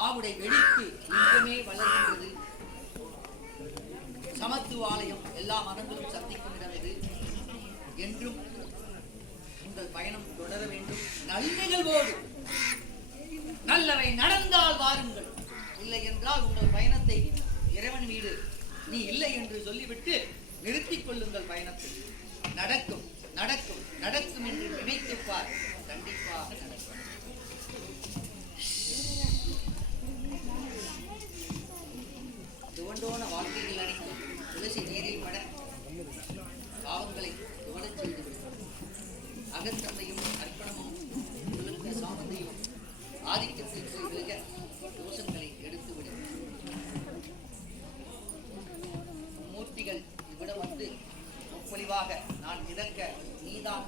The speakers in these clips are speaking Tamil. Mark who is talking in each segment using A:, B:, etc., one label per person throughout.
A: ஆவுடை வெளிக்கு இங்கமே வளர்கின்றது. சமத்துவாலயம் எல்லா மதங்களும் சந்திக்கும் இடம் இது. என்றும் உங்கள் பயணம் தொடர வேண்டும். நல்நிகழ்வோடு நல்லவை நடந்தால் வாருங்கள். இல்லை என்றால் உங்கள் பயணத்தை இறைவன் வீடு நீ இல்லை என்று சொல்லிவிட்டு நிறுத்திக் கொள்ளுங்கள் பயணத்தை. நடக்கும் நடக்கும் என்று நினைத்துப் பார் கண்டிப்பாக நடக்கும் துவண்டோன வாழ்க்கைகள் துளசி நீரில் பட பாவங்களை துவடச் செய்துவிடும் அகத்தந்தையும் அர்ப்பணமும் உங்களுக்கு சாமந்தையும் ஆதிக்கத்தில் போய் விலக தோஷங்களை எடுத்துவிடும் மூர்த்திகள் இவ்விடம் வந்து ஒப்பொழிவாக நான் மிதக்க நீதான்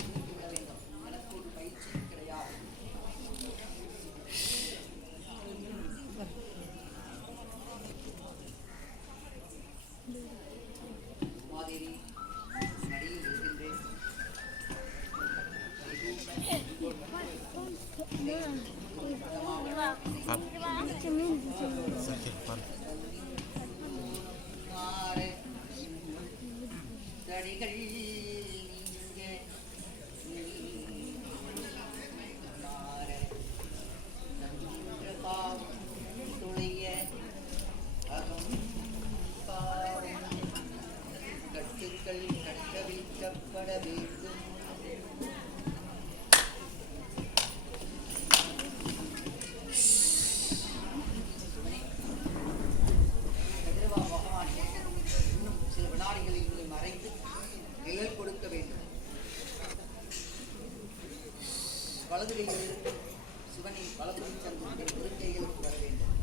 A: மாறு தடிகள் நீங்க மாறு தன்ற பாவம் துளைய அகம் பாவம் கட்டுக்கள் கட்டவிழ்க்கப்பட வேண்டும் வலது சிவனின் பல சந்திரனுடைய இருக்கைகளுக்கு வர வேண்டும்.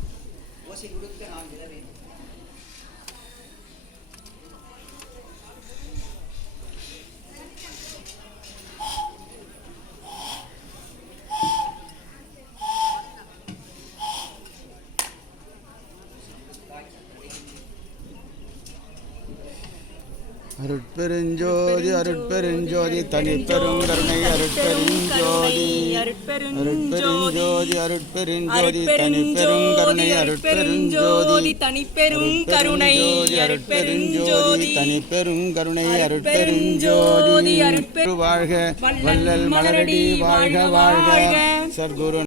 A: ஓசை கொடுக்க நான் விட வேண்டும்.
B: அருட்பெருஞ்சோதி அருட்பெருஞ்சோதி தனிப்பெரும் கருணை அருட்பெருஞ்சோதி. அருட்பெருஞ்சோதி அருட்பெருஞ்சோதி தனிப்பெரும் கருணை அருட்பெருஞ்சோதி.
C: தனிப்பெரும் கருணை
B: அருட்பெருஞ்சோதி தனிப்பெரும் கருணை அருட்பெருஞ்சோதி. வாழ்க வள்ளல் மலரடி வாழ்க வாழ்க. சர்க்குரு